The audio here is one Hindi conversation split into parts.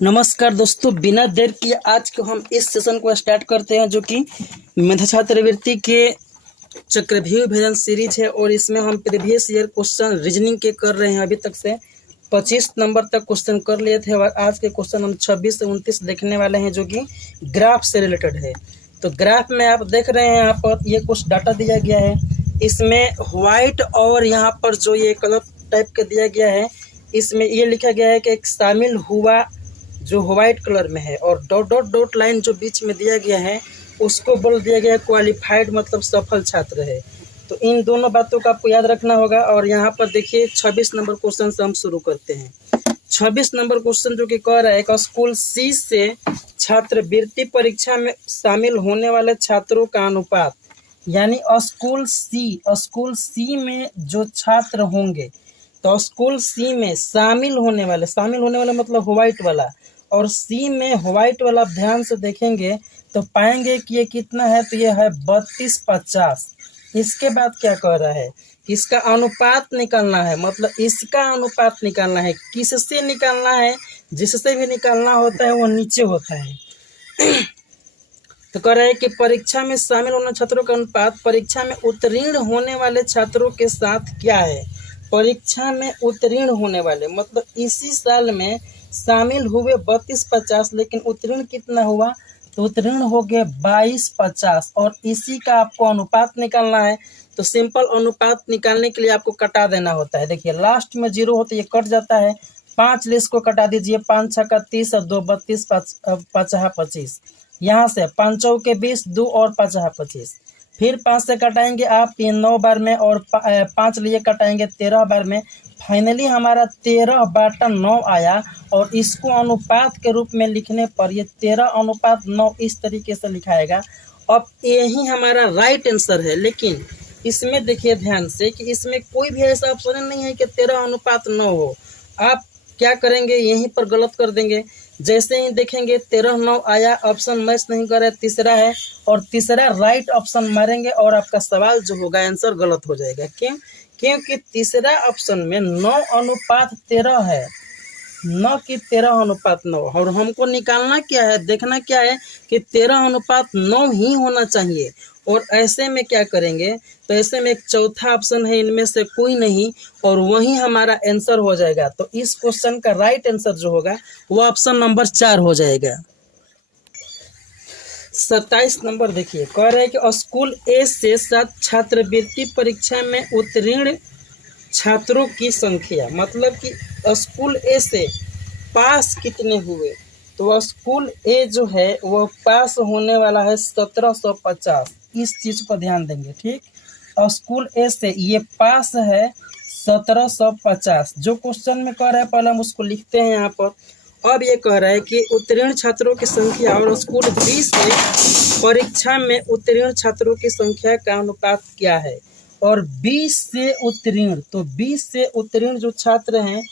नमस्कार दोस्तों, बिना देर किए आज को हम इस सेशन को स्टार्ट करते हैं जो कि मेधा छात्रवृत्ति के चक्रव्यूह भेदन सीरीज है। और इसमें हम प्रीवियस ईयर क्वेश्चन रीजनिंग के कर रहे हैं। अभी तक से 25 नंबर तक क्वेश्चन कर लिए थे और आज के क्वेश्चन हम 26 से 29 देखने वाले हैं जो कि ग्राफ से रिलेटेड है। तो ग्राफ में आप देख रहे हैं, यहाँ पर ये कुछ डाटा दिया गया है। इसमें व्हाइट और यहाँ पर जो ये कलर टाइप का दिया गया है, इसमें ये लिखा गया है कि एक शामिल हुआ जो व्हाइट कलर में है, और डॉट डॉट डॉट लाइन जो बीच में दिया गया है उसको बोल दिया गया है क्वालिफाइड, मतलब सफल छात्र है। तो इन दोनों बातों को आपको याद रखना होगा। और यहाँ पर देखिए 26 नंबर क्वेश्चन से हम शुरू करते हैं। 26 नंबर क्वेश्चन जो कि कह रहा है कि स्कूल सी से छात्रवृत्ति परीक्षा में शामिल होने वाले छात्रों का अनुपात, यानी स्कूल सी में जो छात्र होंगे, तो स्कूल सी में शामिल होने वाले मतलब व्हाइट वाला, और सी में व्हाइट वाला आप ध्यान से देखेंगे तो पाएंगे कि ये कितना है, तो ये है 32-50। इसके बाद क्या कह रहा है, इसका अनुपात निकालना है, मतलब इसका अनुपात निकालना है। किससे निकालना है? जिससे भी निकालना होता है वो नीचे होता है। तो कह रहा है कि परीक्षा में शामिल होने छात्रों का अनुपात परीक्षा में उत्तीर्ण होने वाले छात्रों के साथ क्या है। परीक्षा में उत्तीर्ण होने वाले मतलब इसी साल में शामिल हुए 32-50, लेकिन उत्तीर्ण कितना हुआ, तो उत्तीर्ण हो गए 22-50। और इसी का आपको अनुपात निकालना है। तो सिंपल अनुपात निकालने के लिए आपको कटा देना होता है। देखिए लास्ट में 0 होता है, ये कट जाता है। 5 लिस्ट को कटा दीजिए, 5 छक्का 30 और 2 32, 5 25। यहाँ से 5 चौके 20, 2 और 5 25। फिर 5 से कटाएंगे आप, ये 9 बार में, और 5 लिए कटाएंगे 13 बार में। फाइनली हमारा 13/9 आया। और इसको अनुपात के रूप में लिखने पर ये 13:9 इस तरीके से लिखाएगा। अब यही हमारा राइट आंसर है। लेकिन इसमें देखिए ध्यान से कि इसमें कोई भी ऐसा ऑप्शन नहीं है कि 13:9 हो। आप क्या करेंगे, यहीं पर गलत कर देंगे। जैसे ही देखेंगे 13:9 आया, ऑप्शन मैच नहीं कर रहा है, तीसरा है, और तीसरा राइट ऑप्शन मारेंगे और आपका सवाल जो होगा आंसर गलत हो जाएगा। क्यों? क्योंकि तीसरा ऑप्शन में 9:13 है, न कि 13:9। और हमको निकालना क्या है, देखना क्या है कि 13:9 ही होना चाहिए। और ऐसे में क्या करेंगे, तो ऐसे में एक चौथा ऑप्शन है, इनमें से कोई नहीं, और वही हमारा आंसर हो जाएगा। तो इस क्वेश्चन का राइट आंसर जो होगा वो ऑप्शन नंबर 4 हो जाएगा। 27 नंबर देखिए, कह रहे हैं कि स्कूल ए से 7 छात्रवृत्ति परीक्षा में उत्तीर्ण छात्रों की संख्या, मतलब कि स्कूल ए से पास कितने हुए। तो स्कूल ए जो है वो पास होने वाला है 1750। इस चीज पर ध्यान देंगे, ठीक। और स्कूल ए से ये पास है 1750। जो क्वेश्चन में कह रहा है पहले हम उसको लिखते हैं यहाँ पर। अब ये कह रहा है कि उत्तीर्ण छात्रों की संख्या और स्कूल बी से परीक्षा में उत्तीर्ण छात्रों की संख्या का अनुपात क्या है। और 20 से उत्तीर्ण, तो 20 से उत्तीर्ण जो छात्र हैं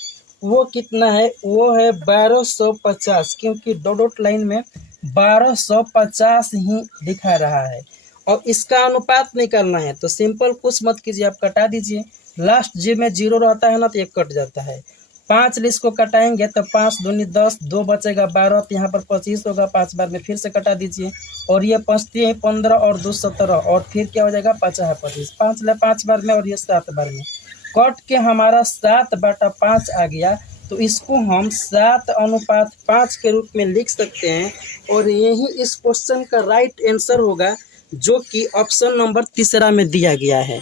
वो कितना है, वो है 1250, क्योंकि डॉट डॉट लाइन में 1250 ही दिखा रहा है। और इसका अनुपात निकालना है, तो सिंपल कुछ मत कीजिए, आप कटा दीजिए। लास्ट जी में 0 रहता है ना, तो ये कट जाता है। 5 लिस्ट को कटाएंगे तो 5 दूनी 10, 2 बचेगा 12, तो यहाँ पर 25 होगा। 5 बार में फिर से कटा दीजिए, और ये 5 15 और 2 17, और फिर क्या हो जाएगा 5 25। 5 ले 5 बार में, और ये 7 बार में कट के हमारा 7/5 आ गया। तो इसको हम 7:5 के रूप में लिख सकते हैं। और यही इस क्वेश्चन का राइट आंसर होगा, जो कि ऑप्शन नंबर तीसरा में दिया गया है।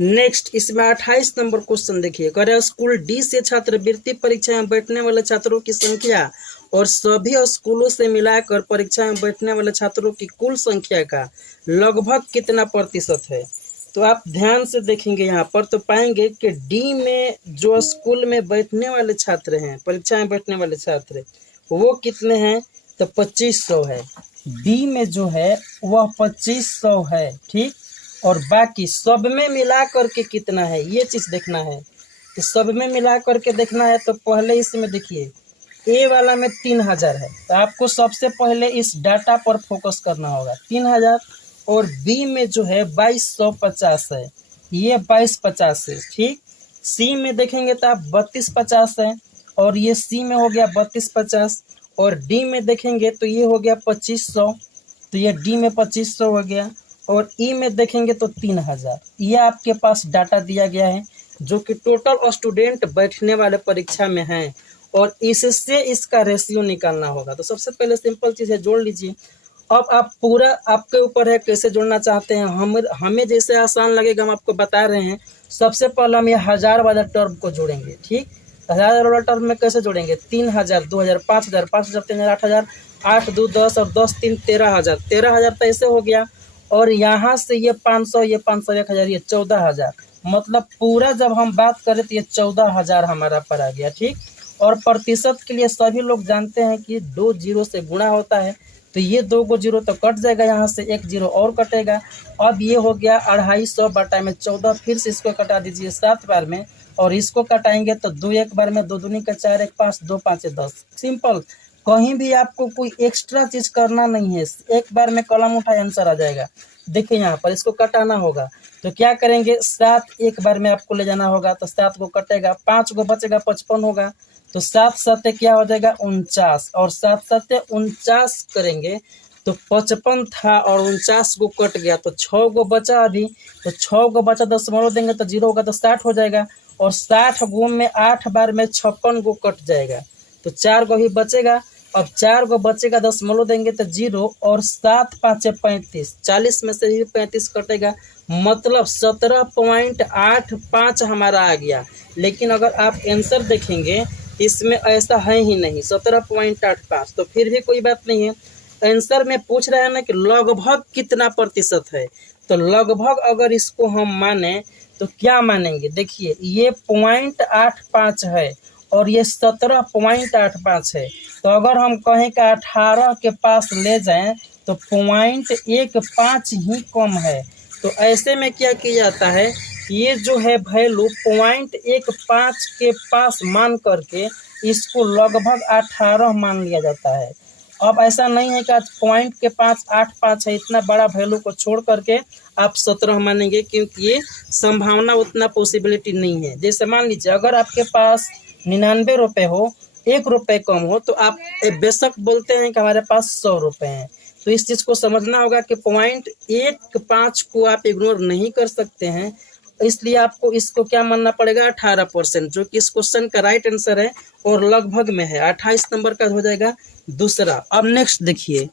नेक्स्ट, इसमें 28 नंबर क्वेश्चन देखिए, कह रहे हैं स्कूल डी से छात्रवृत्ति परीक्षा में बैठने वाले छात्रों की संख्या और सभी स्कूलों से मिलाकर परीक्षा में बैठने वाले छात्रों की कुल संख्या का लगभग कितना प्रतिशत है। तो आप ध्यान से देखेंगे यहाँ पर तो पाएंगे कि डी में जो स्कूल में बैठने वाले छात्र हैं, परीक्षा में बैठने वाले छात्र, वो कितने हैं, तो 2500 है। बी में जो है वह 2500 है, ठीक। और बाकी सब में मिला करके कितना है, ये चीज देखना है। तो सब में मिला करके देखना है, तो पहले इसमें देखिए ए वाला में 3000 है, तो आपको सबसे पहले इस डाटा पर फोकस करना होगा, 3000। और बी में जो है 2250 है, ये 2250 है, ठीक। सी में देखेंगे तो आप 3250 है, और ये सी में हो गया 3250, और डी में देखेंगे तो ये हो गया 2500, तो ये डी में 2500 हो गया, और ई में देखेंगे तो 3000। ये आपके पास डाटा दिया गया है जो कि टोटल स्टूडेंट बैठने वाले परीक्षा में हैं, और इससे इसका रेशियो निकालना होगा। तो सबसे पहले सिंपल चीज़ है, जोड़ लीजिए। अब आप पूरा आपके ऊपर है कैसे जोड़ना चाहते हैं, हमें जैसे आसान लगेगा हम आपको बता रहे हैं। सबसे पहले हम ये 1000 वाला टर्म को जोड़ेंगे, ठीक। 1000 वाला टर्म में कैसे जोड़ेंगे, 3000, 2000, 5000, 5000, 3000, 8000, 8 2 10 और 10 3 13000, 13000 तो ऐसे हो गया। और यहाँ से ये 500, ये 500, 1000, ये 14000, मतलब पूरा जब हम बात करें तो ये 14000 हमारा पर आ गया, ठीक। और प्रतिशत के लिए सभी लोग जानते हैं कि 2 जीरो से गुणा होता है, तो ये 2 को जीरो तो कट जाएगा, यहाँ से 1 जीरो और कटेगा। अब ये हो गया 250 बटा में 14, फिर से इसको कटा दीजिए 7 बार में, और इसको कटाएंगे तो 2 एक बार में, 2 दूनी का 4, 1 5, 2 5 10। सिंपल, कहीं भी आपको कोई एक्स्ट्रा चीज करना नहीं है, एक बार में कलम उठाए आंसर आ जाएगा। देखिए यहाँ पर इसको कटाना होगा, तो क्या करेंगे, 7 एक बार में आपको ले जाना होगा, तो 7 को कटेगा, 5 को बचेगा, 55 होगा, तो 7 7 क्या हो जाएगा 49, और 7 7 49 करेंगे तो 55 था और 49 को कट गया, तो 6 को बचा अभी, तो 6 को बचा, दशमलव देंगे तो 0 होगा, तो 60 हो जाएगा, और 60 गुण में 8 बार में 56 को कट जाएगा, तो 4 को ही बचेगा। अब 4 को बचेगा, दशमलव देंगे तो 0, और 7 5 35, 40 में से भी 35 कटेगा, मतलब 17.85 हमारा आ गया। लेकिन अगर आप आंसर देखेंगे इसमें ऐसा है ही नहीं 17.85, तो फिर भी कोई बात नहीं है। आंसर में पूछ रहा है ना कि लगभग कितना प्रतिशत है, तो लगभग अगर इसको हम माने तो क्या मानेंगे, देखिए ये 0.85 है और ये 17.85 है, तो अगर हम कहें कि 18 के पास ले जाएं तो 0.15 ही कम है। तो ऐसे में क्या किया जाता है, ये जो है वैल्यू 0.15 के पास मान करके इसको लगभग 18 मान लिया जाता है। अब ऐसा नहीं है कि आज 0.85 है, इतना बड़ा वैल्यू को छोड़ करके आप 17 मानेंगे, क्योंकि ये संभावना उतना पॉसिबिलिटी नहीं है। जैसे मान लीजिए अगर आपके पास 99 रुपये हो, 1 रुपये कम हो, तो आप बेशक बोलते हैं कि हमारे पास 100 रुपये हैं। तो इस चीज़ को समझना होगा कि 0.15 को आप इग्नोर नहीं कर सकते हैं, इसलिए आपको इसको क्या मानना पड़ेगा 18%, जो कि इस क्वेश्चन का राइट आंसर है और लगभग में है। 28 नंबर का हो जाएगा दूसरा। अब नेक्स्ट देखिए,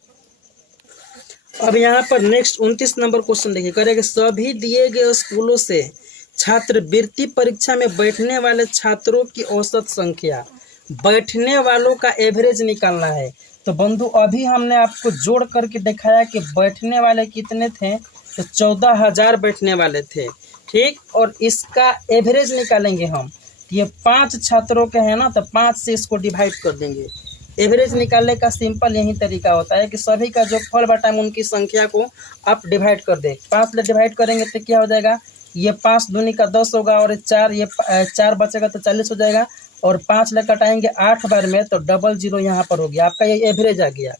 अब यहाँ पर नेक्स्ट 29 नंबर क्वेश्चन देखिए, करेंगे सभी दिए गए स्कूलों से छात्रवृत्ति परीक्षा में बैठने वाले छात्रों की औसत संख्या, बैठने वालों का एवरेज निकालना है। तो बंधु अभी हमने आपको जोड़ करके दिखाया कि बैठने वाले कितने थे, तो 14,000 बैठने वाले थे, ठीक। और इसका एवरेज निकालेंगे हम, ये 5 छात्रों के हैं ना, तो 5 से इसको डिवाइड कर देंगे। एवरेज निकालने का सिंपल यही तरीका होता है कि सभी का जो फल बटा उनकी संख्या को आप डिवाइड कर दें। 5 से डिवाइड करेंगे तो क्या हो जाएगा, ये 5 दूनी का 10 होगा, और 4 ये 4 बचेगा तो 40 हो जाएगा, और 5 ले कटाएंगे 8 बार में, तो 00 यहाँ पर हो गया, आपका ये एवरेज आ गया।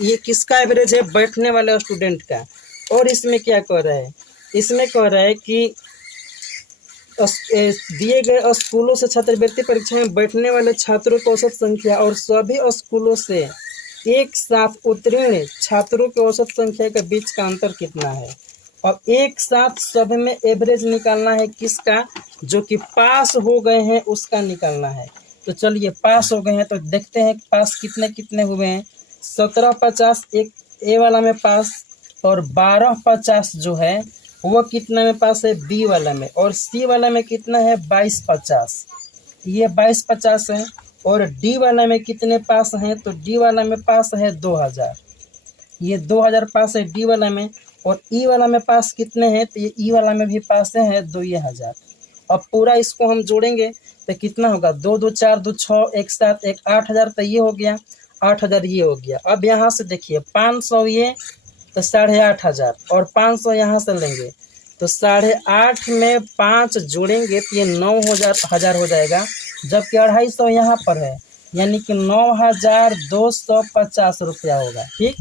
ये किसका एवरेज है, बैठने वाले स्टूडेंट का। और इसमें क्या कह रहा है, इसमें कह रहा है कि दिए गए स्कूलों से छात्रवृत्ति परीक्षा में बैठने वाले छात्रों की औसत संख्या और सभी स्कूलों से एक साथ उत्तीर्ण छात्रों की औसत संख्या के बीच का अंतर कितना है। अब एक साथ सब में एवरेज निकालना है किसका, जो कि पास हो गए हैं उसका निकालना है। तो चलिए पास हो गए हैं तो देखते हैं पास कितने कितने हुए हैं। 1750 एक ए वाला में पास, और 1250 जो है वो कितना में पास है बी वाला में, और सी वाला में कितना है 2250, ये 2250 है। और डी वाला में कितने पास हैं, तो डी वाला में पास है 2000, ये 2000 पास है डी वाला में। और ई वाला में पास कितने हैं, तो ये ई वाला में भी पास है 2000। अब पूरा इसको हम जोड़ेंगे तो कितना होगा, 2 2 4 2 6 1 7 1 8000, तो ये हो गया 8000, ये हो गया। अब यहाँ से देखिए 500 ये तो 8500, और 500 यहाँ से लेंगे तो 8.5 में 5 जोड़ेंगे तो ये 9000 हो जाएगा, जबकि 250 यहाँ पर है, यानी कि 9250 रुपया होगा, ठीक।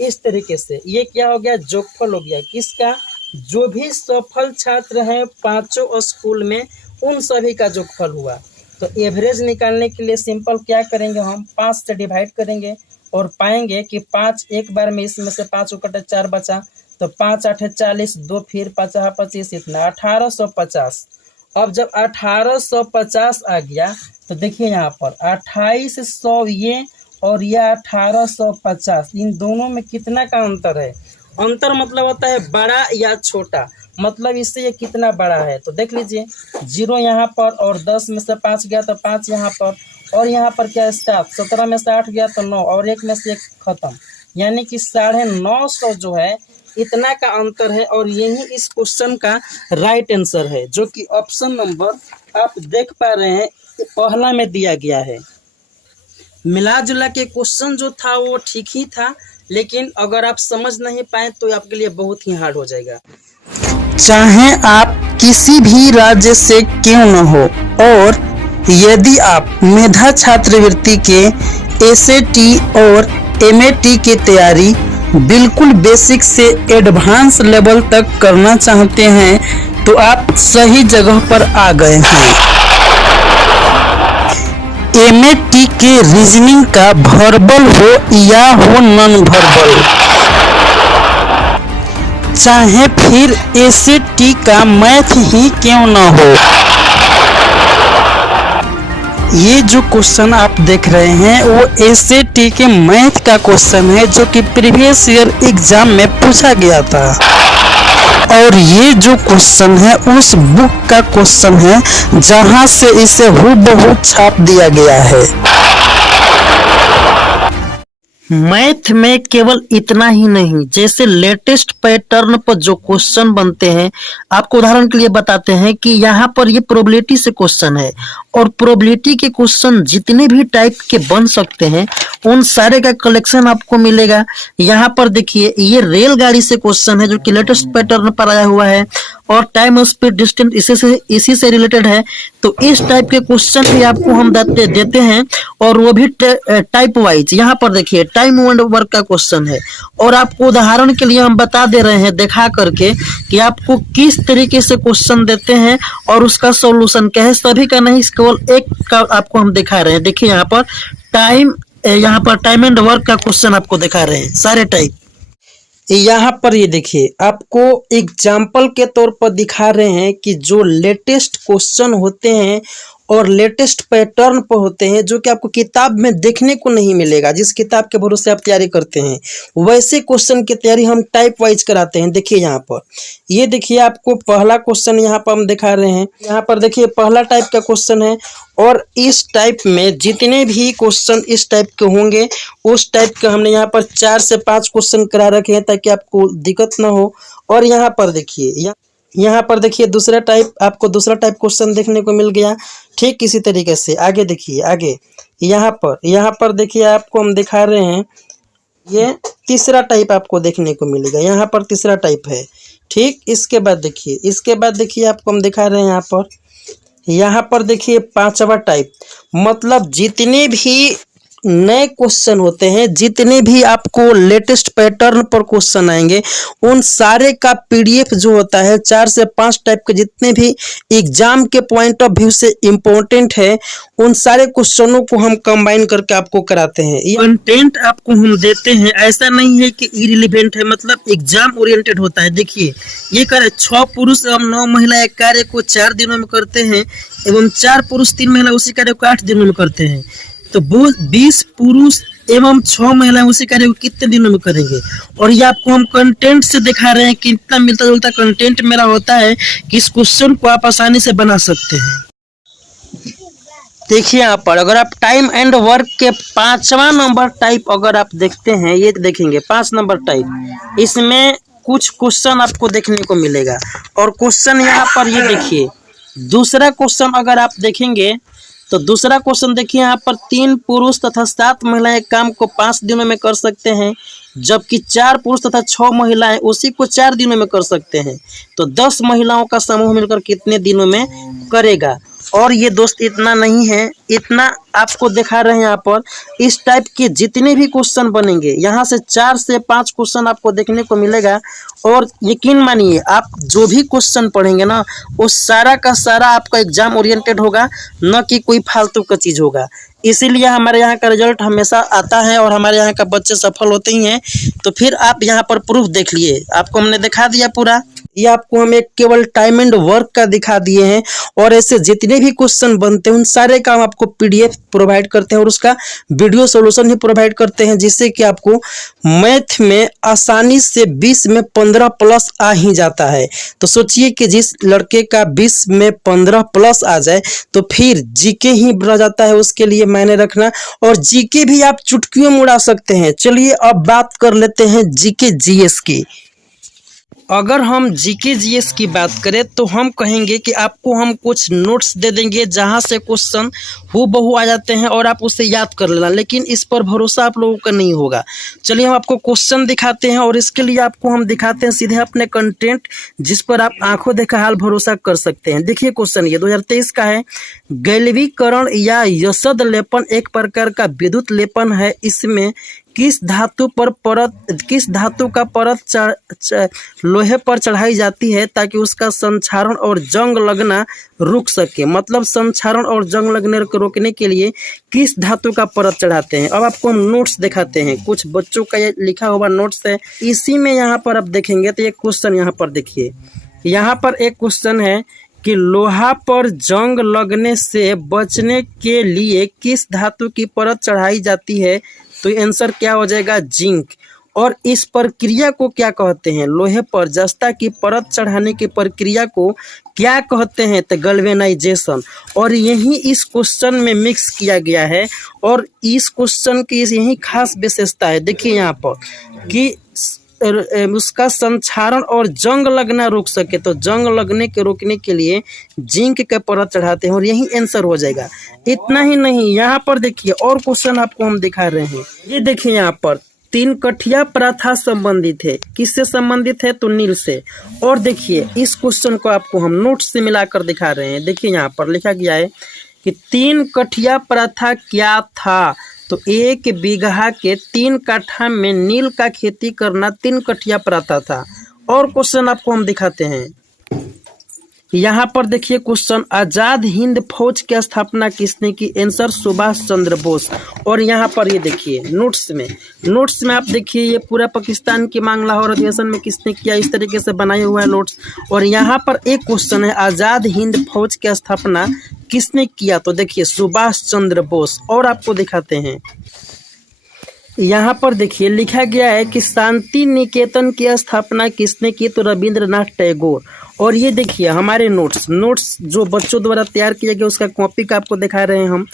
इस तरीके से ये क्या हो गया, जोगफल हो गया किसका, जो भी सफल छात्र हैं 5 स्कूल में उन सभी का जोगफल हुआ। तो एवरेज निकालने के लिए सिंपल क्या करेंगे, हम 5 से डिवाइड करेंगे और पाएंगे कि 5 एक बार में, इसमें से 5 को कटे 4 बचा, तो 5 8 40, 2 फिर 5 25, इतना 1850। अब जब 1850 आ गया तो देखिए यहाँ पर 2800 ये और यह 1850, इन दोनों में कितना का अंतर है। अंतर मतलब होता है बड़ा या छोटा, मतलब इससे ये कितना बड़ा है। तो देख लीजिए 0 यहाँ पर और 10 में से 5 गया तो 5 यहाँ पर, और यहाँ पर क्या है 7, 17 में से 8 गया तो 9 और 1 में से 1 खत्म, यानी कि 950 जो है इतना का अंतर है। और यही इस क्वेश्चन का राइट आंसर है, जो कि ऑप्शन नंबर आप देख पा रहे हैं पहला में दिया गया है। मिला जुला के क्वेश्चन जो था वो ठीक ही था, लेकिन अगर आप समझ नहीं पाए तो आपके लिए बहुत ही हार्ड हो जाएगा। चाहे आप किसी भी राज्य से क्यों न हो, और यदि आप मेधा छात्रवृत्ति के एसएटी और एमएटी की तैयारी बिल्कुल बेसिक से एडवांस लेवल तक करना चाहते हैं तो आप सही जगह पर आ गए हैं। एमएटी के रीजनिंग का वर्बल हो या हो नॉन वर्बल, चाहे फिर एसएटी का मैथ ही क्यों ना हो, ये जो क्वेश्चन आप देख रहे हैं वो एसएटी के मैथ का क्वेश्चन है, जो कि प्रीवियस ईयर एग्जाम में पूछा गया था। और ये जो क्वेश्चन है उस बुक का क्वेश्चन है जहां से इसे हूबहू छाप दिया गया है। मैथ में केवल इतना ही नहीं, जैसे लेटेस्ट पैटर्न पर जो क्वेश्चन बनते हैं, आपको उदाहरण के लिए बताते हैं कि यहाँ पर ये प्रोबेबिलिटी से क्वेश्चन है, और प्रोबेबिलिटी के क्वेश्चन जितने भी टाइप के बन सकते हैं उन सारे का कलेक्शन आपको मिलेगा। यहाँ पर देखिए ये रेलगाड़ी से क्वेश्चन है, जो कि लेटेस्ट पैटर्न पर आया हुआ है, और टाइम स्पीड डिस्टेंस इसी से रिलेटेड है। तो इस टाइप के क्वेश्चन भी आपको हम देते हैं, और वो भी टाइप वाइज। यहाँ पर देखिए टाइम एंड वर्क का क्वेश्चन है, और आपको उदाहरण के लिए हम बता दे रहे हैं दिखा करके कि आपको किस तरीके से क्वेश्चन देते हैं और उसका सॉल्यूशन क्या है। सभी का नहीं, केवल एक का आपको हम दिखा रहे हैं। देखिए यहाँ पर टाइम एंड वर्क का क्वेश्चन आपको दिखा रहे हैं, सारे टाइप। यहाँ पर ये देखिए आपको एग्जाम्पल के तौर पर दिखा रहे हैं कि जो लेटेस्ट क्वेश्चन होते हैं और लेटेस्ट पैटर्न पर होते हैं, जो कि आपको किताब में देखने को नहीं मिलेगा। जिस किताब के भरोसे आप तैयारी करते हैं वैसे क्वेश्चन की तैयारी हम टाइप वाइज कराते हैं। देखिए यहाँ पर ये देखिए आपको पहला क्वेश्चन यहाँ पर हम दिखा रहे हैं। यहाँ पर देखिए पहला टाइप का क्वेश्चन है, और इस टाइप में जितने भी क्वेश्चन इस टाइप के होंगे उस टाइप के हमने यहाँ पर 4 से 5 क्वेश्चन करा रखे हैं ताकि आपको दिक्कत ना हो। और यहाँ पर देखिए यहाँ पर देखिए दूसरा टाइप क्वेश्चन देखने को मिल गया। ठीक इसी तरीके से आगे देखिए, आगे यहाँ पर देखिए आपको हम दिखा रहे हैं, ये तीसरा टाइप आपको देखने को मिलेगा। यहाँ पर तीसरा टाइप है। ठीक इसके बाद देखिए आपको हम दिखा रहे हैं यहाँ पर देखिए पांचवा टाइप। मतलब जितने भी नए क्वेश्चन होते हैं, जितने भी आपको लेटेस्ट पैटर्न पर क्वेश्चन आएंगे, उन सारे का पीडीएफ जो होता है 4 से 5 टाइप के जितने भी एग्जाम के पॉइंट ऑफ व्यू से इम्पोर्टेंट है, उन सारे क्वेश्चनों को हम कंबाइन करके आपको कराते हैं। ये कंटेंट आपको हम देते हैं, ऐसा नहीं है कि इरिलेवेंट है, मतलब एग्जाम ओरिएंटेड होता है। देखिए ये कार्य 6 पुरुष एवं 9 महिला एक कार्य को 4 दिनों में करते हैं, एवं 4 पुरुष 3 महिला उसी कार्य को 8 दिनों में करते हैं। तो 20 पुरुष एवं 6 महिलाएं उसी कार्य को कितने दिनों में करेंगे। और ये आपको हम कंटेंट से दिखा रहे हैं कि इतना मिलता जुलता कंटेंट मेरा होता है कि इस क्वेश्चन को आप आसानी से बना सकते हैं। देखिए यहाँ पर अगर आप टाइम एंड वर्क के 5वां नंबर टाइप अगर आप देखते हैं, ये देखेंगे 5 नंबर टाइप, इसमें कुछ क्वेश्चन आपको देखने को मिलेगा। और क्वेश्चन यहाँ पर ये देखिए दूसरा क्वेश्चन अगर आप देखेंगे तो दूसरा क्वेश्चन देखिए यहाँ पर 3 पुरुष तथा 7 महिलाएं काम को 5 दिनों में कर सकते हैं, जबकि 4 पुरुष तथा 6 महिलाएं उसी को 4 दिनों में कर सकते हैं। तो 10 महिलाओं का समूह मिलकर कितने दिनों में करेगा। और ये दोस्त इतना नहीं है, इतना आपको दिखा रहे हैं यहाँ पर। इस टाइप के जितने भी क्वेश्चन बनेंगे यहाँ से 4 से 5 क्वेश्चन आपको देखने को मिलेगा। और यकीन मानिए आप जो भी क्वेश्चन पढ़ेंगे ना वो सारा का सारा आपका एग्जाम ओरिएंटेड होगा, न कि कोई फालतू का चीज़ होगा। इसीलिए हमारे यहाँ का रिजल्ट हमेशा आता है और हमारे यहाँ का बच्चे सफल होते ही हैं। तो फिर आप यहाँ पर प्रूफ देख लिए, आपको हमने दिखा दिया पूरा। ये आपको हम एक केवल टाइम एंड वर्क का दिखा दिए हैं और ऐसे जितने भी क्वेश्चन बनते हैं उन सारे का हम आपको पीडीएफ प्रोवाइड करते हैं और उसका वीडियो सॉल्यूशन भी प्रोवाइड करते हैं, जिससे कि आपको मैथ में आसानी से 20 में 15 प्लस आ ही जाता है। तो सोचिए कि जिस लड़के का 20 में 15 प्लस आ जाए तो फिर जीके ही रह जाता है उसके लिए मायने रखना। और जीके भी आप चुटकियों में उड़ा सकते हैं। चलिए अब बात कर लेते हैं जीके जीएस की। अगर हम जीके जीएस की बात करें तो हम कहेंगे कि आपको हम कुछ नोट्स दे देंगे जहां से क्वेश्चन हूबहू आ जाते हैं और आप उसे याद कर लेना, लेकिन इस पर भरोसा आप लोगों का नहीं होगा। चलिए हम आपको क्वेश्चन दिखाते हैं और इसके लिए आपको हम दिखाते हैं सीधे अपने कंटेंट, जिस पर आप आंखों देखा हाल भरोसा कर सकते हैं। देखिए क्वेश्चन ये 2023 का है। गैल्वीकरण या यशद लेपन एक प्रकार का विद्युत लेपन है। इसमें किस धातु का परत लोहे पर चढ़ाई जाती है ताकि उसका संक्षारण और जंग लगना रुक सके। मतलब संक्षारण और जंग लगने को रोकने के लिए किस धातु का परत चढ़ाते हैं। अब आपको हम नोट्स दिखाते हैं, कुछ बच्चों का ये लिखा हुआ नोट्स है। इसी में यहाँ पर आप देखेंगे तो एक क्वेश्चन यहाँ पर देखिए, यहाँ पर एक क्वेश्चन है कि लोहा पर जंग लगने से बचने के लिए किस धातु की परत चढ़ाई जाती है। तो आंसर क्या हो जाएगा, जिंक। और इस प्रक्रिया को क्या कहते हैं, लोहे पर जस्ता की परत चढ़ाने की प्रक्रिया को क्या कहते हैं, तो गैल्वेनाइजेशन। और यही इस क्वेश्चन में मिक्स किया गया है और इस क्वेश्चन की यही खास विशेषता है। देखिए यहाँ पर कि उसका संक्षारण और जंग लगना रोक सके, तो जंग लगने के रोकने के लिए जिंक के परत चढ़ाते हैं और यही आंसर हो जाएगा। इतना ही नहीं, यहाँ पर देखिए और क्वेश्चन आपको हम दिखा रहे हैं। ये देखिए यहाँ पर 3 कठिया प्रथा संबंधित है। किससे संबंधित है, तो नील से। और देखिए इस क्वेश्चन को आपको हम नोट से मिलाकर दिखा रहे हैं। देखिए यहाँ पर लिखा गया है कि 3 कठिया प्रथा क्या था, तो 1 बीघा के 3 काठा में नील का खेती करना 3 कठिया प्रथा था। और क्वेश्चन आपको हम दिखाते हैं, यहाँ पर देखिए क्वेश्चन, आजाद हिंद फौज की स्थापना किसने की, आंसर सुभाष चंद्र बोस। और यहाँ पर ये देखिए नोट्स में आप देखिए ये पूरा पाकिस्तान की मांग लाहौर अधिवेशन में किसने किया, इस तरीके से बनाया हुआ है नोट्स। और यहाँ पर एक क्वेश्चन है, आजाद हिंद फौज की स्थापना किसने किया, तो देखिए सुभाष चंद्र बोस। और आपको दिखाते हैं, यहाँ पर देखिए लिखा गया है कि शांति निकेतन की स्थापना किसने की, तो रविंद्रनाथ टैगोर। और ये देखिए हमारे नोट्स जो बच्चों द्वारा तैयार किया गया उसका कॉपी का आपको दिखा रहे हैं हम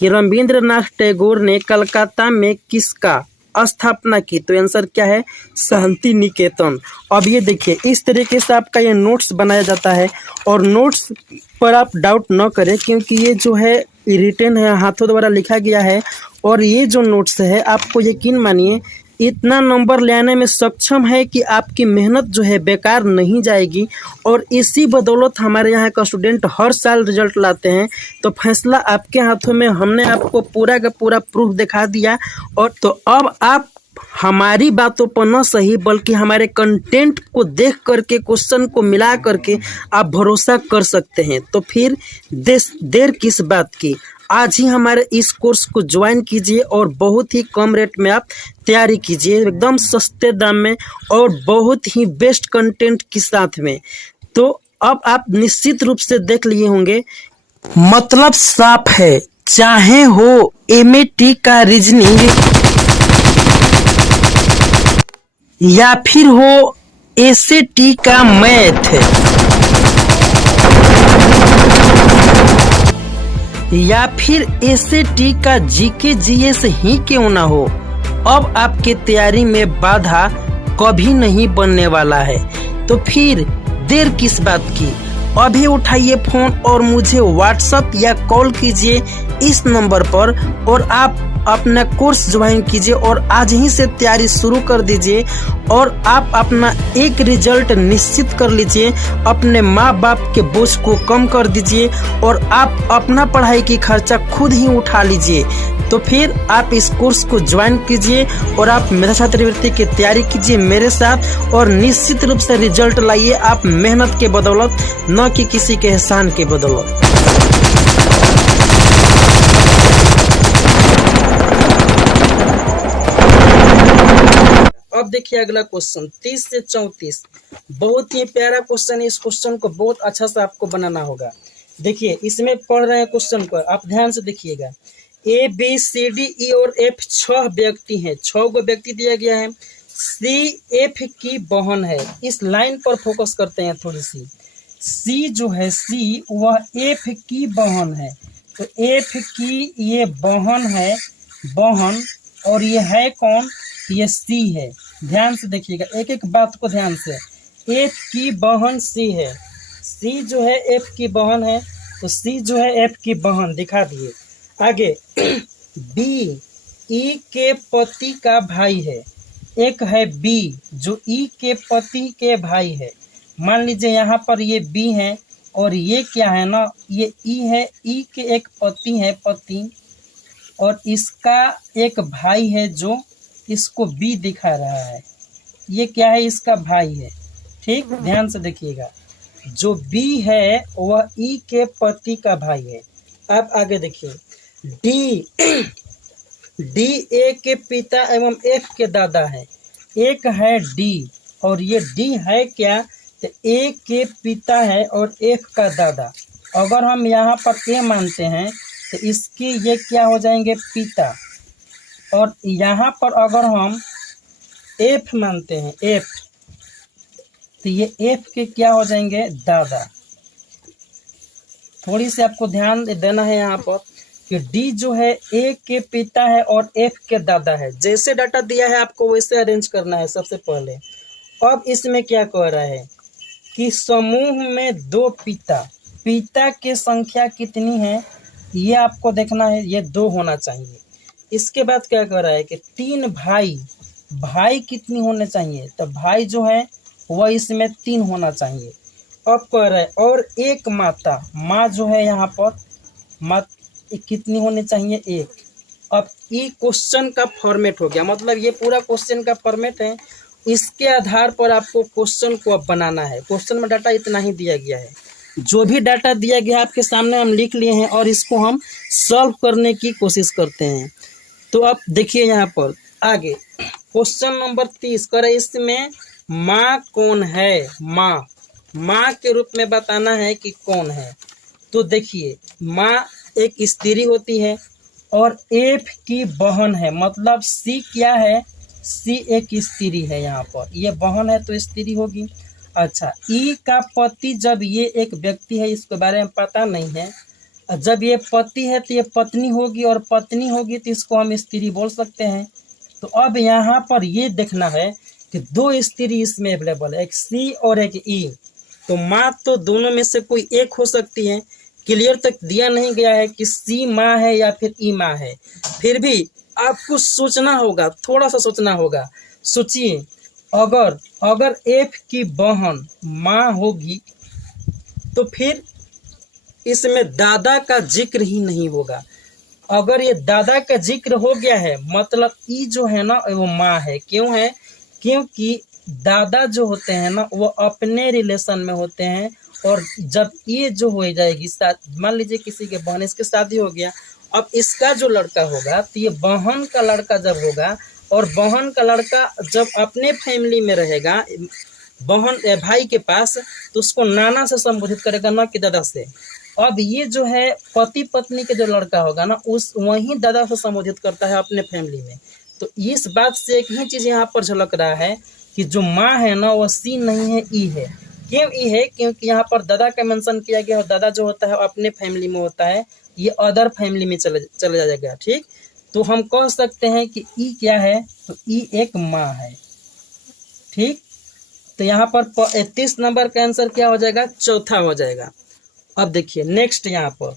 कि रविंद्रनाथ टैगोर ने कलकत्ता में किसका स्थापना की, तो आंसर क्या है, शांति निकेतन। अब ये देखिए इस तरीके से आपका ये नोट्स बनाया जाता है। और नोट्स पर आप डाउट न करें क्योंकि ये जो है रिटन है, हाथों द्वारा लिखा गया है। और ये जो नोट्स है आपको यकीन मानिए इतना नंबर ले आने में सक्षम है कि आपकी मेहनत जो है बेकार नहीं जाएगी। और इसी बदौलत हमारे यहाँ का स्टूडेंट हर साल रिजल्ट लाते हैं। तो फैसला आपके हाथों में, हमने आपको पूरा का पूरा प्रूफ दिखा दिया। और तो अब आप हमारी बातों पर न सही बल्कि हमारे कंटेंट को देख करके क्वेश्चन को मिला करके आप भरोसा कर सकते हैं। तो फिर देर किस बात की, आज ही हमारे इस कोर्स को ज्वाइन कीजिए और बहुत ही कम रेट में आप तैयारी कीजिए, एकदम सस्ते दाम में और बहुत ही बेस्ट कंटेंट के साथ में। तो अब आप निश्चित रूप से देख लिए होंगे, मतलब साफ है, चाहे हो एमएटी का रीजनिंग या फिर हो एसएटी का मैथ या फिर एसएटी का जीके जीएस ही क्यों ना हो, अब आपके तैयारी में बाधा कभी नहीं बनने वाला है। तो फिर देर किस बात की, अभी उठाइए फोन और मुझे व्हाट्सएप या कॉल कीजिए इस नंबर पर और आप अपना कोर्स ज्वाइन कीजिए और आज ही से तैयारी शुरू कर दीजिए और आप अपना एक रिजल्ट निश्चित कर लीजिए। अपने माँ बाप के बोझ को कम कर दीजिए और आप अपना पढ़ाई की खर्चा खुद ही उठा लीजिए। तो फिर आप इस कोर्स को ज्वाइन कीजिए और आप मेधा छात्रवृत्ति की तैयारी कीजिए मेरे साथ और निश्चित रूप से रिजल्ट लाइए आप मेहनत के बदौलत, न कि किसी के एहसान के बदौलत। अब देखिए अगला क्वेश्चन 30 से 34, बहुत ही प्यारा क्वेश्चन है। इस क्वेश्चन को बहुत अच्छा से आपको बनाना होगा। देखिए इसमें पढ़ रहे हैं क्वेश्चन को, आप ध्यान से देखिएगा। A B C D E और एफ 6 व्यक्ति हैं, 6 को व्यक्ति दिया गया है। सी एफ की बहन है। इस लाइन पर फोकस करते हैं थोड़ी सी। सी जो है सी वह एफ की बहन है, तो एफ की ये बहन है, बहन, और ये है कौन? ये सी है। ध्यान से देखिएगा एक एक बात को ध्यान से। एफ की बहन सी है, सी जो है एफ की बहन है, तो सी जो है एफ की बहन दिखा दिए। आगे बी ई के पति का भाई है। एक है बी जो ई के पति के भाई है। मान लीजिए यहाँ पर ये बी है और ये क्या है ना, ये ई है, ई के एक पति है, पति, और इसका एक भाई है जो इसको बी दिखा रहा है। ये क्या है? इसका भाई है। ठीक, ध्यान से देखिएगा। जो बी है वह ई के पति का भाई है। अब आगे देखिए डी डी ए के पिता एवं एफ के दादा है। एक है डी और ये डी है क्या? तो ए के पिता है और एफ का दादा। अगर हम यहाँ पर ए मानते हैं तो इसके ये क्या हो जाएंगे? पिता। और यहाँ पर अगर हम एफ मानते हैं, एफ, तो ये एफ के क्या हो जाएंगे? दादा। थोड़ी सी आपको ध्यान देना है यहाँ पर कि डी जो है ए के पिता है और एफ के दादा है। जैसे डाटा दिया है आपको वैसे अरेंज करना है सबसे पहले। अब इसमें क्या कह रहा है कि समूह में 2 पिता, पिता की संख्या कितनी है ये आपको देखना है, ये 2 होना चाहिए। इसके बाद क्या कह रहा है कि 3 भाई, भाई कितनी होने चाहिए? तो भाई जो है वह इसमें 3 होना चाहिए। अब कह रहा है और एक माता, माँ जो है यहाँ पर माँ कितनी होनी चाहिए? 1। अब ये क्वेश्चन का फॉर्मेट हो गया, मतलब ये पूरा क्वेश्चन का फॉर्मेट है। इसके आधार पर आपको क्वेश्चन को अब बनाना है। क्वेश्चन में डाटा इतना ही दिया गया है। जो भी डाटा दिया गया आपके सामने हम लिख लिए हैं और इसको हम सॉल्व करने की कोशिश करते हैं। तो अब देखिए यहाँ पर आगे क्वेश्चन नंबर 30 कर, इसमें माँ कौन है? माँ, माँ के रूप में बताना है कि कौन है। तो देखिए माँ एक स्त्री होती है और एफ की बहन है, मतलब सी क्या है? सी एक स्त्री है। यहाँ पर ये बहन है तो स्त्री होगी। अच्छा, ई का पति, जब ये एक व्यक्ति है इसके बारे में पता नहीं है, जब ये पति है तो ये पत्नी होगी और पत्नी होगी तो इसको हम स्त्री बोल सकते हैं। तो अब यहाँ पर ये देखना है कि 2 स्त्री इसमें अवेलेबल है, एक सी और एक ई। तो माँ तो दोनों में से कोई एक हो सकती है। क्लियर तक दिया नहीं गया है कि सी माँ है या फिर ई माँ है। फिर भी आपको सोचना होगा, थोड़ा सा सोचना होगा। सोचिए, अगर एफ की बहन माँ होगी तो फिर इसमें दादा का जिक्र ही नहीं होगा। अगर ये दादा का जिक्र हो गया है मतलब ई जो है ना वो माँ है। क्यों है? क्योंकि दादा जो होते हैं ना वो अपने रिलेशन में होते हैं, और जब ये जो हो जाएगी, मान लीजिए किसी के बहन, इसके शादी हो गया, अब इसका जो लड़का होगा तो ये बहन का लड़का जब होगा, और बहन का लड़का जब अपने फैमिली में रहेगा बहन भाई के पास, तो उसको नाना से संबोधित करेगा, ना कि दादा से। अब ये जो है पति पत्नी के जो लड़का होगा ना उस वही दादा से संबोधित करता है अपने फैमिली में। तो इस बात से एक ही चीज़ यहाँ पर झलक रहा है कि जो माँ है ना वो सी नहीं है, ई है। क्यों ई है? क्योंकि यहाँ पर दादा का मेंशन किया गया और दादा जो होता है अपने फैमिली में होता है, ये अदर फैमिली में चले जाएगा। ठीक, तो हम कह सकते हैं कि ई क्या है? तो ई एक माँ है। ठीक, तो यहाँ पर 31 नंबर का आंसर क्या हो जाएगा? चौथा हो जाएगा। अब देखिए नेक्स्ट, यहाँ पर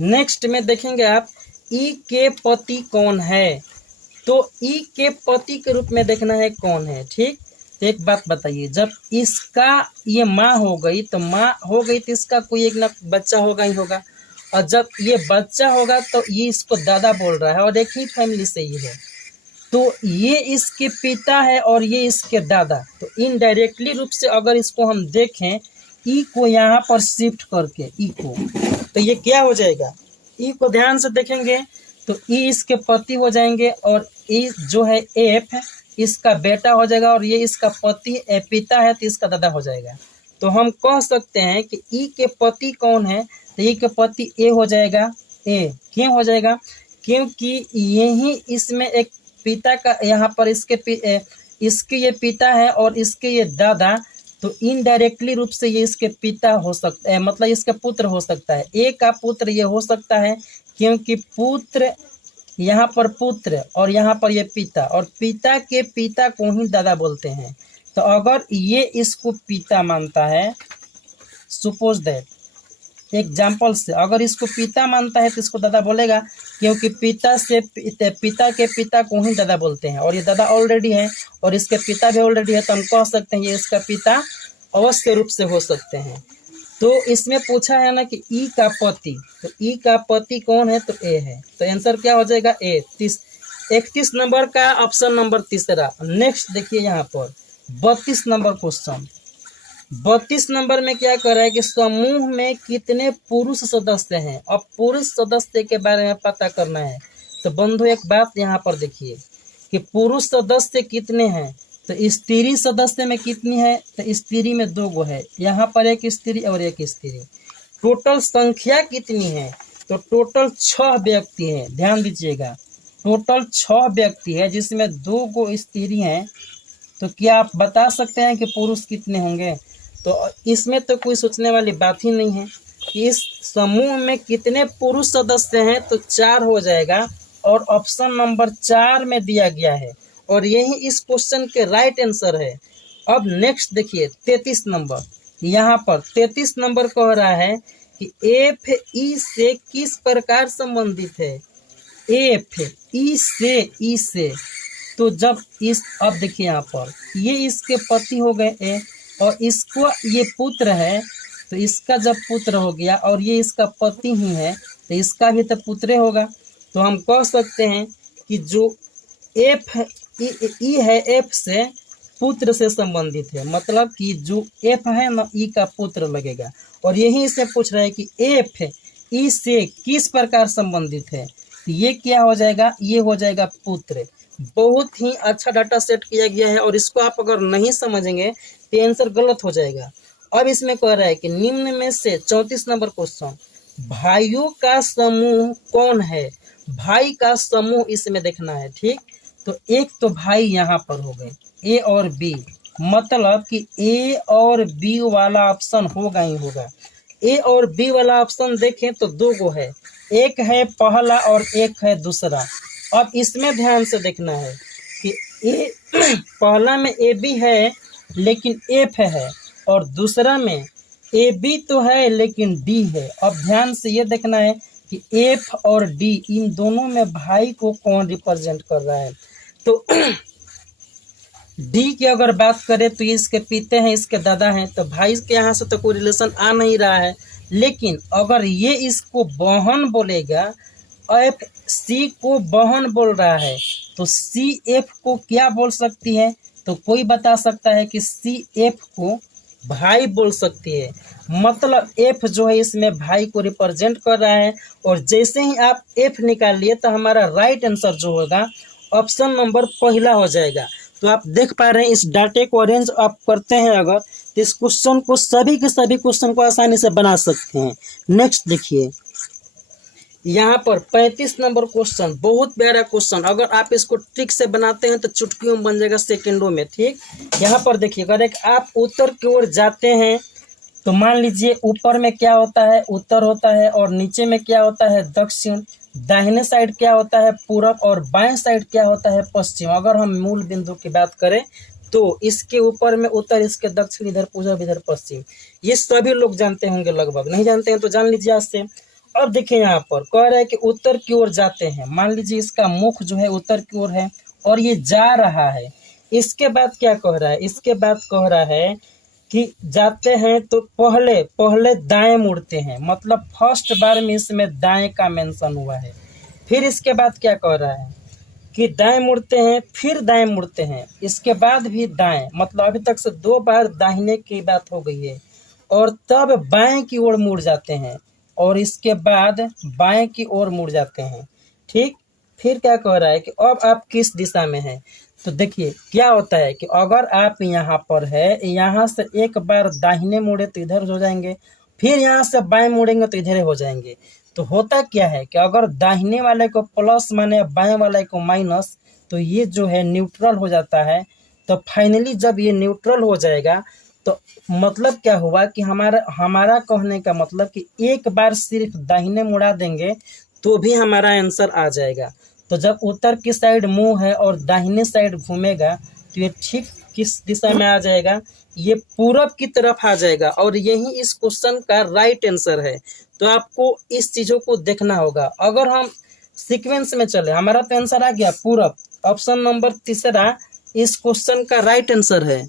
नेक्स्ट में देखेंगे आप ई के पति कौन है, तो ई के पति के रूप में देखना है कौन है। ठीक, तो एक बात बताइए, जब इसका ये माँ हो गई तो माँ हो गई तो इसका कोई एक ना बच्चा होगा ही होगा, और जब ये बच्चा होगा तो ये इसको दादा बोल रहा है और एक ही फैमिली से ये है, तो ये इसके पिता है और ये इसके दादा। तो इनडायरेक्टली रूप से अगर इसको हम देखें ई को यहाँ पर शिफ्ट करके ई को, तो ये क्या हो जाएगा, ई को ध्यान से देखेंगे तो ई इसके पति हो जाएंगे और ई जो है एफ इसका बेटा हो जाएगा और ये इसका पति पिता है तो इसका दादा हो जाएगा। तो हम कह सकते हैं कि ई के पति कौन है, तो ई के पति ए हो जाएगा। ए क्यों हो जाएगा, क्योंकि यही इसमें एक पिता का यहाँ पर इसके ये पिता है और इसके ये दादा, तो इनडायरेक्टली रूप से ये इसके पिता हो सकता है, मतलब इसका पुत्र हो सकता है। ए का पुत्र ये हो सकता है क्योंकि पुत्र यहाँ पर पुत्र और यहाँ पर ये पिता, और पिता के पिता को ही दादा बोलते हैं। तो अगर ये इसको पिता मानता है, सपोज दैट एग्जाम्पल से अगर इसको पिता मानता है तो इसको दादा बोलेगा, क्योंकि पिता के पिता को ही दादा बोलते हैं और ये दादा ऑलरेडी है और इसके पिता भी ऑलरेडी है, तो हम कह सकते हैं ये इसका पिता अवश्य रूप से हो सकते हैं। तो इसमें पूछा है ना कि ई का पति, तो ई का पति कौन है, तो ए है, तो आंसर क्या हो जाएगा ए। 31 नंबर का ऑप्शन नंबर तीसरा। नेक्स्ट देखिए यहाँ पर 32 नंबर क्वेश्चन। 32 नंबर में क्या कर रहा है कि समूह में कितने पुरुष सदस्य हैं। अब पुरुष सदस्य के बारे में पता करना है। तो बंधु एक बात यहाँ पर देखिए कि पुरुष सदस्य कितने हैं, तो स्त्री सदस्य में कितनी है, तो स्त्री में 2 गो है, यहाँ पर एक स्त्री और एक स्त्री। टोटल संख्या कितनी है, तो टोटल 6 व्यक्ति हैं। ध्यान दीजिएगा, टोटल 6 व्यक्ति है जिसमें 2 गो स्त्री हैं। तो क्या आप बता सकते हैं कि पुरुष कितने होंगे, तो इसमें तो कोई सोचने वाली बात ही नहीं है कि इस समूह में कितने पुरुष सदस्य हैं, तो 4 हो जाएगा और ऑप्शन नंबर 4 में दिया गया है और यही इस क्वेश्चन के राइट आंसर है। अब नेक्स्ट देखिए 33 नंबर। यहाँ पर 33 नंबर कह रहा है कि एफ ई से किस प्रकार संबंधित है। एफ ई से तो जब इस, अब देखिए यहाँ पर ये इसके पति हो गए ए और इसको ये पुत्र है, तो इसका जब पुत्र हो गया और ये इसका पति ही है तो इसका भी तो पुत्र होगा। तो हम कह सकते हैं कि जो एफ ई है एफ से पुत्र से संबंधित है, मतलब कि जो एफ है ना ई का पुत्र लगेगा। और यही से पूछ रहा है कि एफ ई से किस प्रकार संबंधित है, तो ये क्या हो जाएगा, ये हो जाएगा पुत्र। बहुत ही अच्छा डाटा सेट किया गया है और इसको आप अगर नहीं समझेंगे तो आंसर गलत हो जाएगा। अब इसमें कह रहा है कि निम्न में से 34 नंबर क्वेश्चन, भाइयों का समूह कौन है। भाई का समूह इसमें देखना है। ठीक, तो एक तो भाई यहाँ पर हो गए ए और बी, मतलब कि ए और बी वाला ऑप्शन होगा ही होगा। ए और बी वाला ऑप्शन देखें तो 2 गो है, एक है पहला और एक है दूसरा। अब इसमें ध्यान से देखना है कि ए पहला में ए बी है लेकिन एफ है और दूसरा में ए बी तो है लेकिन डी है। अब ध्यान से ये देखना है कि एफ और डी इन दोनों में भाई को कौन रिप्रेजेंट कर रहा है। तो डी की अगर बात करें तो इसके पिता हैं, इसके दादा हैं, तो भाई के यहाँ से तो कोई रिलेशन आ नहीं रहा है। लेकिन अगर ये इसको बहन बोलेगा, एफ सी को बहन बोल रहा है, तो सी एफ को क्या बोल सकती है, तो कोई बता सकता है कि सी एफ को भाई बोल सकती है। मतलब एफ जो है इसमें भाई को रिप्रेजेंट कर रहा है। और जैसे ही आप एफ निकाल लिए तो हमारा राइट आंसर जो होगा ऑप्शन नंबर पहला हो जाएगा। तो आप देख पा रहे हैं इस डाटे को अरेंज आप करते हैं अगर, तो इस क्वेश्चन को सभी के सभी क्वेश्चन को आसानी से बना सकते हैं। नेक्स्ट देखिए यहाँ पर 35 नंबर क्वेश्चन, बहुत प्यारा क्वेश्चन। अगर आप इसको ट्रिक से बनाते हैं तो चुटकियों में बन जाएगा सेकंडों में। ठीक, यहाँ पर देखिए अगर एक आप उत्तर की ओर जाते हैं तो मान लीजिए ऊपर में क्या होता है, उत्तर होता है, और नीचे में क्या होता है, दक्षिण। दाहिने साइड क्या होता है, पूरब, और बाएं साइड क्या होता है, पश्चिम। अगर हम मूल बिंदु की बात करें तो इसके ऊपर में उत्तर, इसके दक्षिण, इधर पूरब, इधर पश्चिम। ये सभी लोग जानते होंगे, लगभग नहीं जानते हैं तो जान लीजिए आज से। अब देखिए यहाँ पर कह रहा है कि उत्तर की ओर जाते हैं। मान लीजिए इसका मुख जो है उत्तर की ओर है और ये जा रहा है। इसके बाद क्या कह रहा है, इसके बाद कह रहा है कि जाते हैं तो पहले पहले दाएं मुड़ते हैं, मतलब फर्स्ट बार में इसमें दाएं का मेंशन हुआ है। फिर इसके बाद क्या कह रहा है कि दाएं मुड़ते हैं, फिर दाएं मुड़ते हैं, इसके बाद भी दाएं, मतलब अभी तक से 2 बार दाहिने की बात हो गई है। और तब बाएं की ओर मुड़ जाते हैं और इसके बाद बाएं की ओर मुड़ जाते हैं। ठीक, फिर क्या कह रहा है कि अब आप किस दिशा में हैं। तो देखिए क्या होता है कि अगर आप यहाँ पर है, यहाँ से एक बार दाहिने मुड़े तो इधर हो जाएंगे, फिर यहाँ से बाएं मुड़ेंगे तो इधर हो जाएंगे। तो होता क्या है कि अगर दाहिने वाले को प्लस माने बाएं वाले को माइनस, तो ये जो है न्यूट्रल हो जाता है। तो फाइनली जब ये न्यूट्रल हो जाएगा तो मतलब क्या हुआ कि हमारा कहने का मतलब कि एक बार सिर्फ दाहिने मुड़ा देंगे तो भी हमारा आंसर आ जाएगा। तो जब उत्तर की साइड मुंह है और दाहिने साइड घूमेगा तो ये ठीक किस दिशा में आ जाएगा, ये पूरब की तरफ आ जाएगा और यही इस क्वेश्चन का राइट आंसर है। तो आपको इस चीज़ों को देखना होगा। अगर हम सीक्वेंस में चले, हमारा तो आंसर आ गया पूरब, ऑप्शन नंबर 3 इस क्वेश्चन का राइट आंसर है।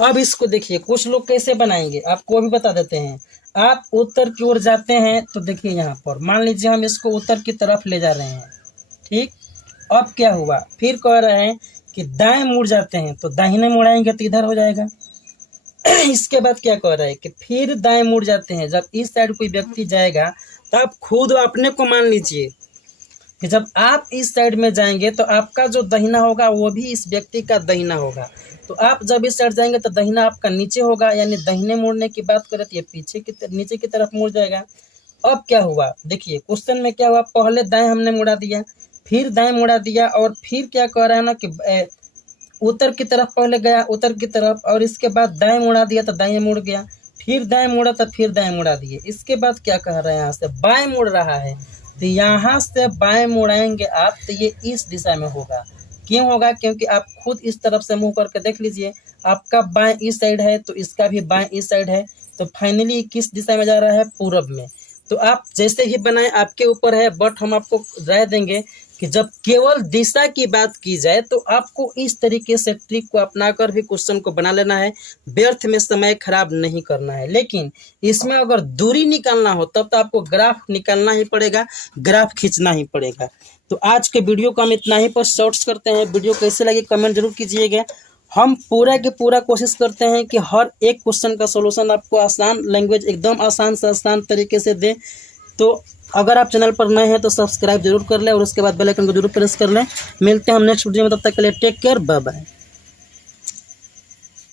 अब इसको देखिए कुछ लोग कैसे बनाएंगे, आपको भी बता देते हैं। आप उत्तर की ओर जाते हैं तो देखिए यहाँ पर मान लीजिए हम इसको उत्तर की तरफ ले जा रहे हैं। ठीक, अब क्या हुआ, फिर कह रहे हैं कि दाएं मुड़ जाते हैं तो दाहिने मुड़ाएंगे तो इधर हो जाएगा। इसके बाद क्या कह रहा है कि फिर दाएं मुड़ जाते हैं। जब इस साइड कोई व्यक्ति जाएगा तो आप खुद अपने को मान लीजिए कि जब आप इस साइड में जाएंगे तो आपका जो दहिना होगा वो भी इस व्यक्ति का दहिना होगा। तो आप जब इस साइड जाएंगे तो दहिना आपका नीचे होगा, यानी दहिने मुड़ने की बात करें तो ये पीछे की नीचे की तरफ मुड़ जाएगा। अब क्या हुआ, देखिए क्वेश्चन में क्या हुआ, पहले दाएं हमने मुड़ा दिया, फिर दाएं मुड़ा दिया और फिर क्या कह रहा है ना कि उत्तर की तरफ पहले गया, उत्तर की तरफ, और इसके बाद दाएं मुड़ा दिया तो दाएं मुड़ गया, फिर दाएं मुड़ा तो फिर दाएं मुड़ा दिए। इसके बाद क्या कह रहा है, यहाँ से बाएं मुड़ रहा है तो यहाँ से बाएं मुड़ाएंगे आप तो ये इस दिशा में होगा। क्यों होगा, क्योंकि आप खुद इस तरफ से मुंह करके देख लीजिए, आपका बाएं इस साइड है तो इसका भी बाएं इस साइड है। तो फाइनली किस दिशा में जा रहा है, पूरब में। तो आप जैसे ही बनाएं आपके ऊपर है, बट हम आपको राय देंगे कि जब केवल दिशा की बात की जाए तो आपको इस तरीके से ट्रिक को अपनाकर भी क्वेश्चन को बना लेना है, व्यर्थ में समय खराब नहीं करना है। लेकिन इसमें अगर दूरी निकालना हो तब तो आपको ग्राफ निकालना ही पड़ेगा, ग्राफ खींचना ही पड़ेगा। तो आज के वीडियो को हम इतना ही पर शॉर्ट्स करते हैं। वीडियो कैसे लगी कमेंट जरूर कीजिएगा। हम पूरा के पूरा कोशिश करते हैं कि हर एक क्वेश्चन का सॉल्यूशन आपको आसान लैंग्वेज, एकदम आसान से आसान तरीके से दें। तो अगर आप चैनल पर नए हैं तो सब्सक्राइब जरूर कर लें और उसके बाद बेल आइकन को जरूर प्रेस कर लें। मिलते हैं हम नेक्स्ट वीडियो में, तब तक के लिए टेक केयर, बाय बाय।